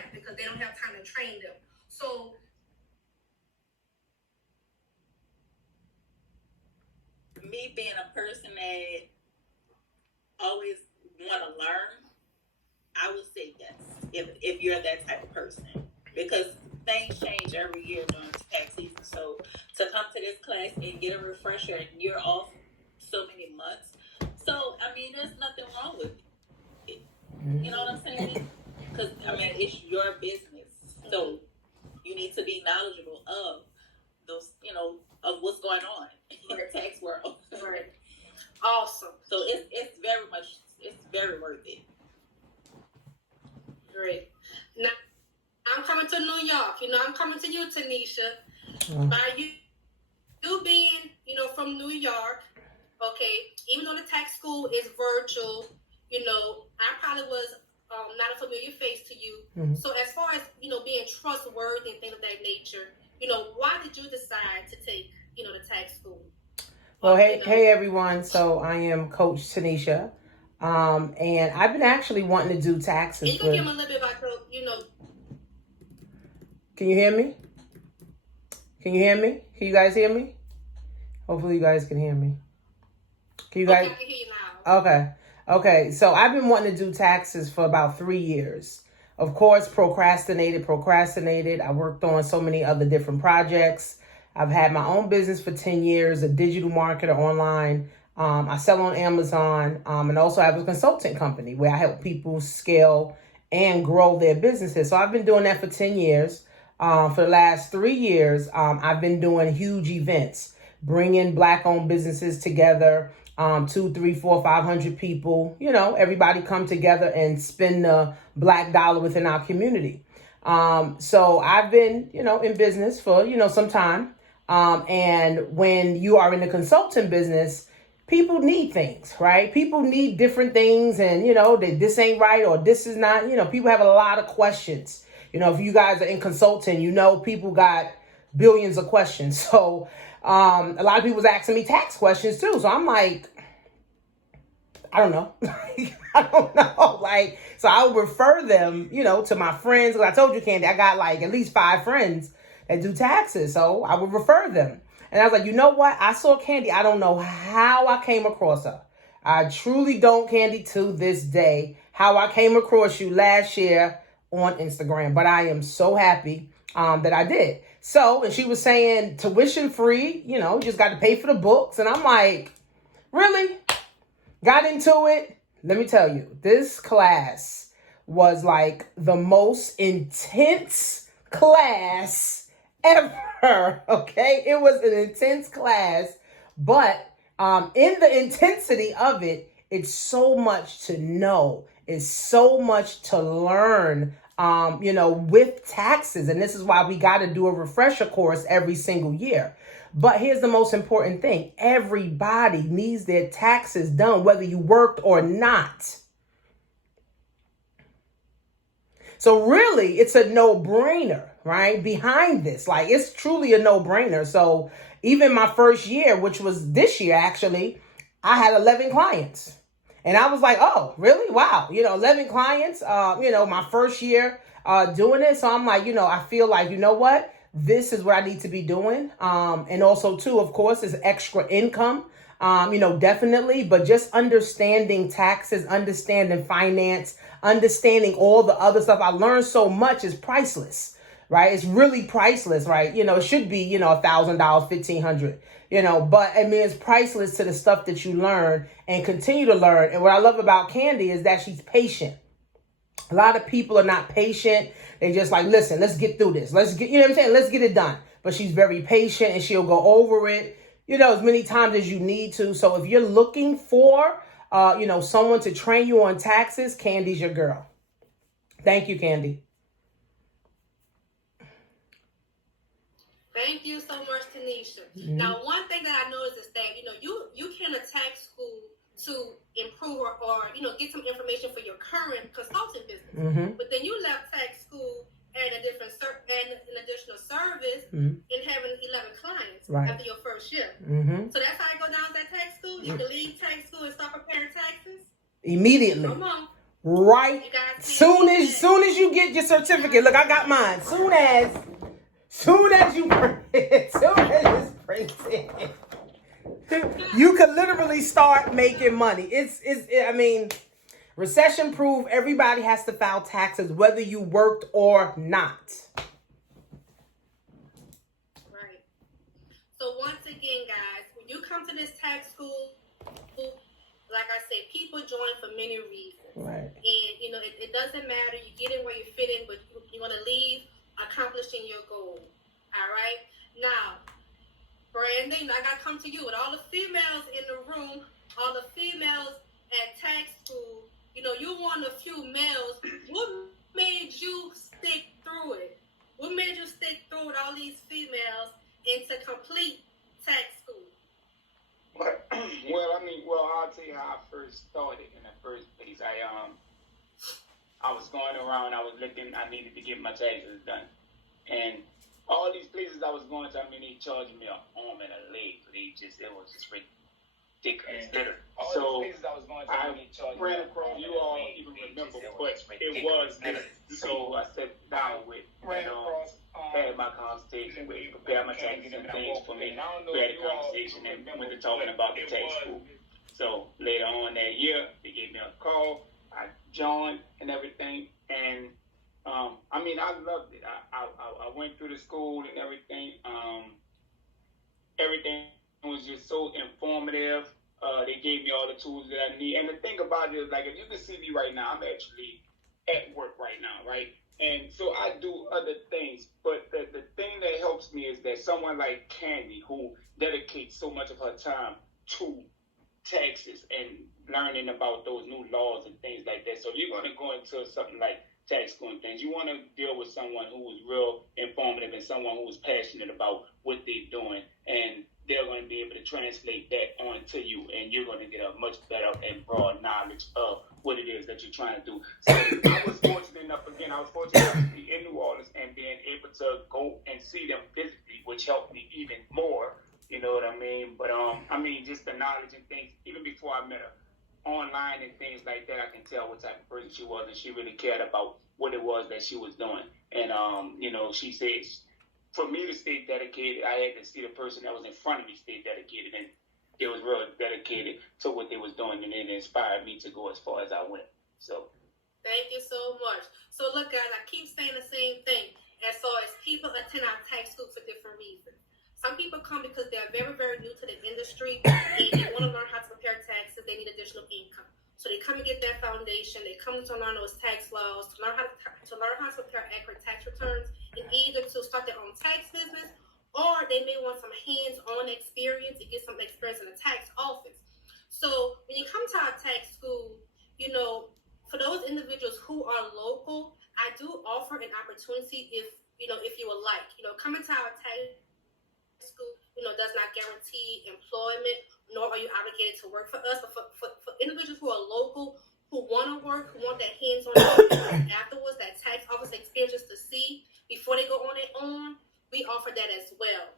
staff because they don't have time to train them. So me being a person that always want to learn, I would say yes, if you're that type of person, because things change every year during tax season. So to come to this class and get a refresher, and you're off so many months. So I mean, there's nothing wrong with it. You know what I'm saying? Because I mean, it's your business, so you need to be knowledgeable of those, of what's going on in the tax world. Right. Awesome. So it's very worth it. Great. Now I'm coming to New York. I'm coming to you, Tanisha. By you being, from New York, okay, even though the tax school is virtual, I probably was not a familiar face to you. Mm-hmm. So as far as, being trustworthy and things of that nature, why did you decide to take, the tax school? Well, hey everyone. So I am Coach Tanisha. And I've been actually wanting to do taxes. And you can give me a little bit about the, Can you hear me? Can you hear me? Can you guys hear me? Hopefully you guys can hear me. Can you guys? Okay, I can hear you now. Okay. So I've been wanting to do taxes for about 3 years. Of course, procrastinated. I worked on so many other different projects. I've had my own business for 10 years, a digital marketer online. I sell on Amazon, and also I have a consulting company where I help people scale and grow their businesses. So I've been doing that for 10 years. For the last 3 years, I've been doing huge events, bringing Black-owned businesses together, 2, 3, 4, 500 people, everybody come together and spend the Black dollar within our community. So I've been, in business for, some time. And when you are in the consulting business, people need things, right? People need different things, and, that this ain't right or this is not, people have a lot of questions. If you guys are in consulting, people got billions of questions. So a lot of people's asking me tax questions too. So I'm like, I don't know. So I would refer them, to my friends. Because I told you, Candy, I got at least 5 friends that do taxes. So I would refer them. And I was like, you know what? I saw Candy. I don't know how I came across her. I truly don't, Candy, to this day, how I came across you last year on Instagram. But I am so happy that I did. So, and she was saying tuition free, just got to pay for the books. And I'm like, really? Got into it. Let me tell you, this class was the most intense class ever. Okay, it was an intense class, but in the intensity of it, it's so much to know. It's so much to learn, with taxes. And this is why we got to do a refresher course every single year. But here's the most important thing. Everybody needs their taxes done, whether you worked or not. So really, it's a no-brainer, right? Behind this, it's truly a no-brainer. So even my first year, which was this year, actually, I had 11 clients. And I was like, oh, really? Wow. 11 clients, my first year doing it. So I'm like, I feel like, you know what? This is what I need to be doing. And also, too, of course, is extra income, definitely. But just understanding taxes, understanding finance, understanding all the other stuff. I learned so much is priceless, right? It's really priceless, right? It should be, $1,000, $1,500, but I mean, it's priceless to the stuff that you learn and continue to learn. And what I love about Candy is that she's patient. A lot of people are not patient. They just listen, let's get through this. Let's get, let's get it done. But she's very patient and she'll go over it, as many times as you need to. So if you're looking for, someone to train you on taxes, Candy's your girl. Thank you, Candy. Thank you so much, Tanisha. Mm-hmm. Now, one thing that I noticed is that, you can attach school to improve or get some information for your current consulting business. Mm-hmm. But then you left tax school and an additional service and having 11 clients after your first year. Mm-hmm. So that's how I go down to that tax school. You can leave tax school and start preparing taxes immediately. Come on. Right. You guys see Soon it? as you get your certificate. Look, I got mine. Soon as you print it, soon as it's printed, you can literally start making money. I mean, recession proof. Everybody has to file taxes, whether you worked or not. Right. So once again, guys, when you come to this tax school, like I said, people join for many reasons. Right. And, you know, it doesn't matter. You get in where you fit in, but you want to leave accomplishing your goal. All right? Now, Brandon, I got to come to you. With all the females in the room, all the females at tax school, you know, you're one of the few males. What made you stick through it? What made you stick through with all these females and to complete tax school? Well, I'll tell you how I first started in the first place. I was going around, I was looking, I needed to get my taxes done. And all these places I was going to, I mean, they charged me an arm and a leg. It was just ridiculous. So I ran across, you all even remember, but it was this. So I sat down with, had my conversation with, prepared my taxes and things for me. We had a conversation and went to talking about the tax school. So later on that year, they gave me a call. I joined and everything, and I mean, I loved it. I went through the school and everything. Everything was just so informative. They gave me all the tools that I need. And the thing about it is, like, if you can see me right now, I'm actually at work right now, right? And so I do other things. But the thing that helps me is that someone like Candy, who dedicates so much of her time to taxes and learning about those new laws and things like that. So if you're going to go into something like tax school and things, you want to deal with someone who is real informative and someone who is passionate about what they're doing, and they're going to be able to translate that onto you, and you're going to get a much better and broad knowledge of what it is that you're trying to do. So I was fortunate enough to be in New Orleans and being able to go and see them physically, which helped me even more. You know what I mean? But I mean, just the knowledge and things, even before I met her online and things like that, I can tell what type of person she was, and she really cared about what it was that she was doing. And you know, she says, for me to stay dedicated, I had to see the person that was in front of me stay dedicated, and they was real dedicated to what they was doing, and it inspired me to go as far as I went. So thank you so much. So look, guys, I keep saying the same thing. As far as people attend our tax school for different reasons. Some people come because they're very, very new to the industry and they want to learn how to prepare taxes. They need additional income. So they come and get that foundation. They come to learn those tax laws, to learn how to prepare accurate tax returns, and either to start their own tax business, or they may want some hands-on experience and get some experience in the tax office. So when you come to our tax school, you know, for those individuals who are local, I do offer an opportunity if you would like. You know, coming to our tax school, you know, does not guarantee employment, nor are you obligated to work for us. But for individuals who are local, who want to work, who want that hands-on experience afterwards, that tax office experience just to see before they go on their own, we offer that as well.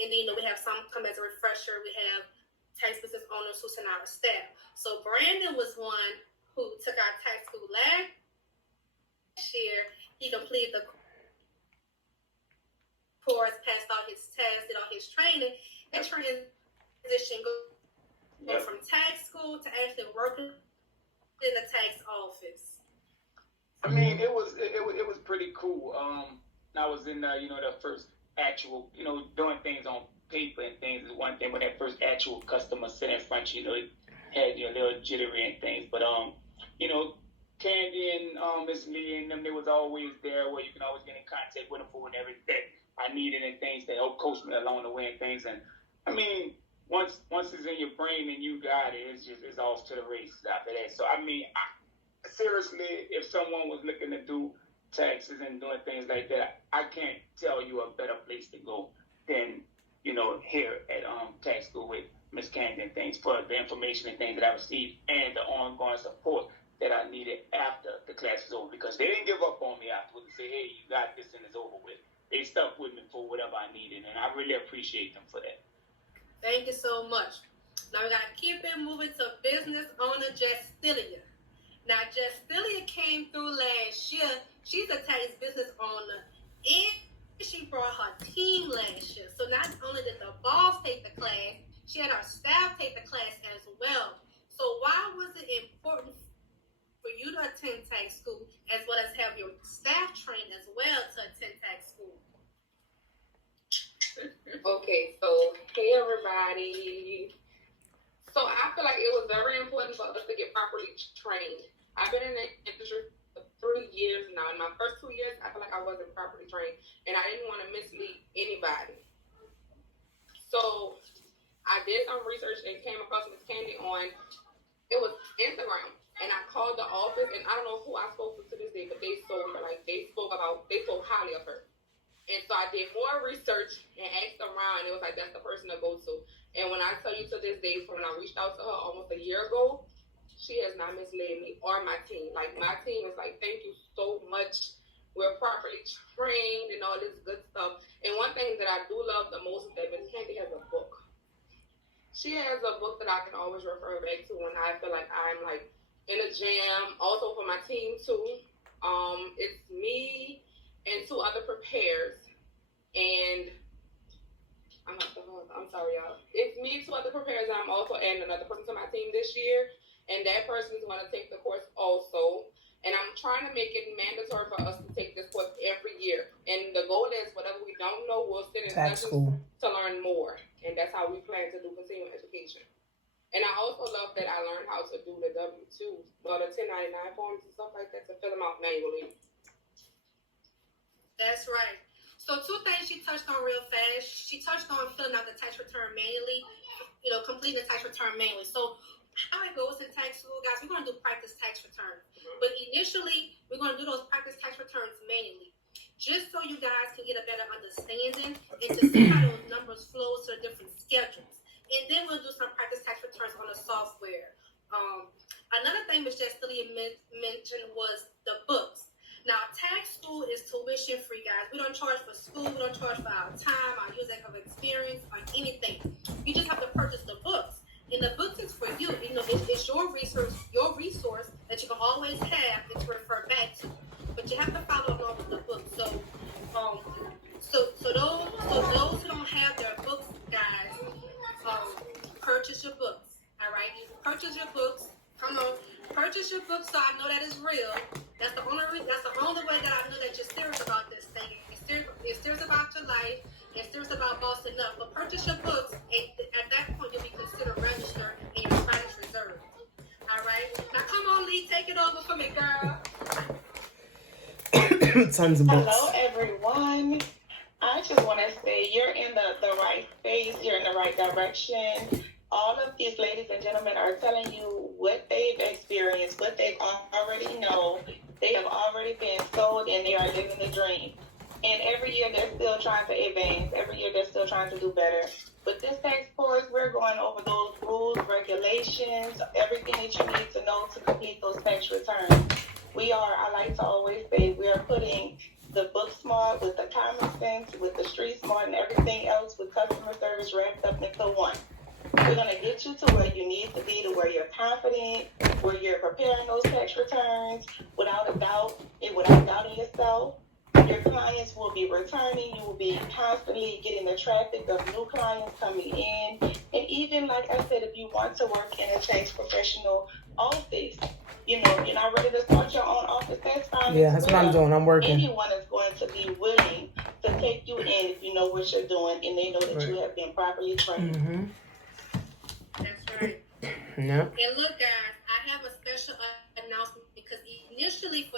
And then, you know, we have some come as a refresher. We have tax business owners who send out a staff. So Brandon was one who took our tax school last year. He completed the course, passed all his tests, did all his training, and transition go from tax school to actually working in the tax office. I mean, it was pretty cool. I was in the first actual, doing things on paper and things is one thing, but that first actual customer sitting in front of you, it had a little jittery and things. But Candy and Miss Lee and them, they was always there where you can always get in contact with them for whatever that I needed and things to help coach me along the way and things. And I mean, once it's in your brain and you got it, it's off to the races after that. So I mean, seriously, if someone was looking to do taxes and doing things like that, I can't tell you a better place to go than here at tax school with Miss Candy and things, for the information and things that I received and the ongoing support that I needed after the class was over, because they didn't give up on me afterwards and say, hey, you got this and it's over with. They stuck with me for whatever I needed, and I really appreciate them for that. Thank you so much. Now we got to keep it moving to business owner Justilia. Now, Justilia came through last year. She's a tax business owner, and she brought her team last year. So not only did the boss take the class, she had her staff take the class as well. So why was it important for you to attend tax school as well as have your staff trained as well to attend tax school? Okay, so hey everybody. So I feel like it was very important for us to get properly trained. I've been in the industry for 3 years now. In my first 2 years, I feel like I wasn't properly trained, and I didn't want to mislead anybody. So I did some research and came across Miss Candy on, it was Instagram, and I called the office, and I don't know who I spoke to this day, but they spoke highly of her. And so I did more research and asked around, and it was like, that's the person to go to. And when I tell you to this day, from when I reached out to her almost a year ago, she has not misled me or my team. Like, my team is like, thank you so much. We're properly trained and all this good stuff. And one thing that I do love the most is that Miss Candy has a book. She has a book that I can always refer back to when I feel like I'm like in a jam. Also for my team too. It's me and 2 other prepares, and I'm sorry, y'all. It's me, 2 other prepares, and I'm also adding another person to my team this year, and that person is going to take the course also. And I'm trying to make it mandatory for us to take this course every year. And the goal is, whatever we don't know, we'll sit in Tax sessions school to learn more, and that's how we plan to do continuing education. And I also love that I learned how to do the W-2s, or the 1099 forms and stuff like that, to fill them out manually. That's right. So 2 things she touched on real fast. She touched on filling out the tax return manually, completing the tax return manually. So how it goes in tax school, guys, we're going to do practice tax returns. But initially, we're going to do those practice tax returns manually, just so you guys can get a better understanding and to see how those numbers flow to the different schedules. And then we'll do some practice tax returns on the software. Another thing Ms. Justilia mentioned was the books. Now, tax school is tuition free, guys. We don't charge for school. We don't charge for our time, our years of experience, or anything. You just have to purchase the books. And the books is for you. It's your resource that you can always have and to refer back to. But you have to follow along with the books. So those who don't have their books, guys, purchase your books. All right, purchase your books. Come on, purchase your books so I know that it's real. That's the only way that I know that you're serious about this thing. You're serious about your life. You're serious about bossing up. But purchase your books. At that point, you'll be considered registered and your spot is reserved. All right. Now, come on, Lee, take it over for me, girl. Tons of books. Hello, everyone. I just want to say you're in the right space. You're in the right direction. All of these ladies and gentlemen are telling you what they've experienced, what they already know. They have already been sold and they are living the dream. And every year they're still trying to advance. Every year they're still trying to do better. With this tax course, we're going over those rules, regulations, everything that you need to know to complete those tax returns. I like to always say, we are putting the book smart with the common sense, with the street smart and everything else with customer service wrapped up into one. We're going to get you to where you need to be, to where you're confident, where you're preparing those tax returns without a doubt and without doubting yourself. Your clients will be returning. You will be constantly getting the traffic of new clients coming in. And even, like I said, if you want to work in a tax professional office, if you're not ready to start your own office, that's fine. Yeah, that's what I'm doing. I'm working. Anyone is going to be willing to take you in if you know what you're doing and they know that you have been properly trained. Mm-hmm. That's right. No. And look, guys, I have a special announcement because initially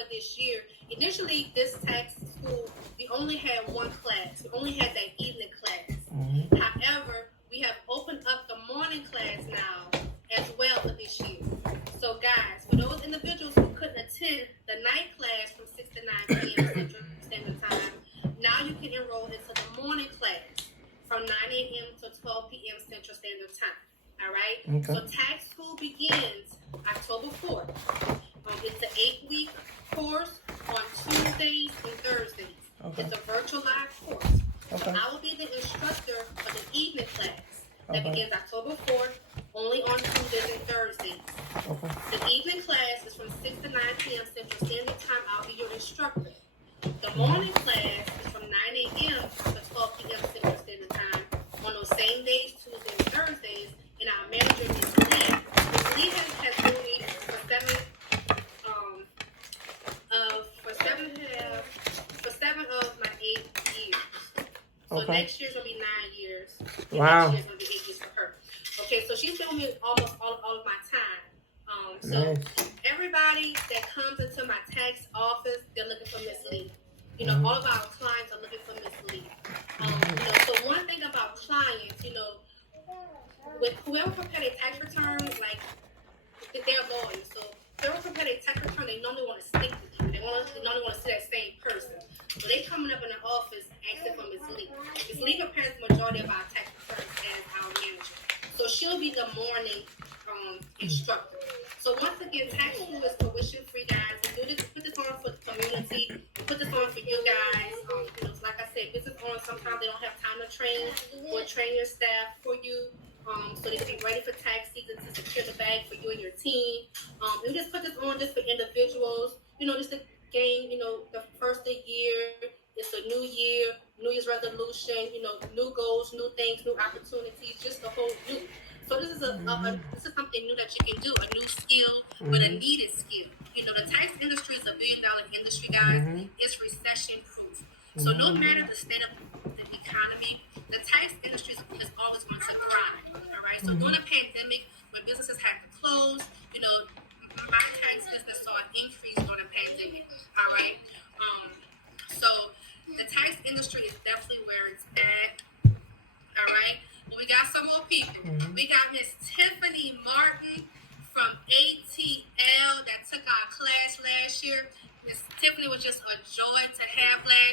this tax school, we only had one class. We only had that evening class. Mm-hmm. However, we have opened up the morning class now as well for this year. So, guys, for those individuals who couldn't attend the night class from 6 to 9 p.m. Central Standard Time, now you can enroll into the morning class from 9 a.m. to 12 p.m. Central Standard Time. All right? Okay. So tax school begins October 4th. It's an 8-week course on Tuesdays and Thursdays. Okay. It's a virtual live course. Okay. So I will be the instructor for the evening class. that Okay. begins October 4th, only on Tuesdays and Thursdays. Okay. The evening class is from 6 to 9 p.m. Central Standard Time. I'll be your instructor. The morning class is from 9 a.m. to 12 p.m. Central Standard Time on those same days, Tuesdays and Thursdays. And our manager, Ms. Lee, has been with me for seven of my 8 years. So Okay. next year's gonna be 9 years. And Wow. next year's gonna be 8 years for her. Okay, so she's been with me almost all of my time. So Nice. everybody that comes into my tax office, they're looking for Miss Lee. You know, all of our clients are looking for Miss Lee. So one thing about clients, with whoever prepare their tax return, like they're lawyers. So whoever prepare their tax return, they normally want to stick with you. They normally want to see that same person. So they coming up in the office asking for Miss Lee. Miss Lee prepares the majority of our tax returns as our manager. So she'll be the morning instructor. So once again, tax school is tuition free, guys. We put this on for the community. We put this on for you guys. Like I said, business owners sometimes they don't have time to train or train your staff for you. So they can be ready for tax season to secure the bag for you and your team. We just put this on just for individuals. Just to gain, the first of the year. It's a new year, New Year's resolution. New goals, new things, new opportunities. Just the whole new. So this is this is something new that you can do, a new skill, but a needed skill. The tax industry is a $1 billion industry, guys. It's recession proof. So no matter the state of the economy, the tax industry is always going to thrive. All right. So during the pandemic, when businesses had to close, my tax business saw an increase during the pandemic. All right. So the tax industry is definitely where it's at. All right. We got some more people. We got Miss Tiffany Martin from ATL that took our class last year. Miss Tiffany was just a joy to have last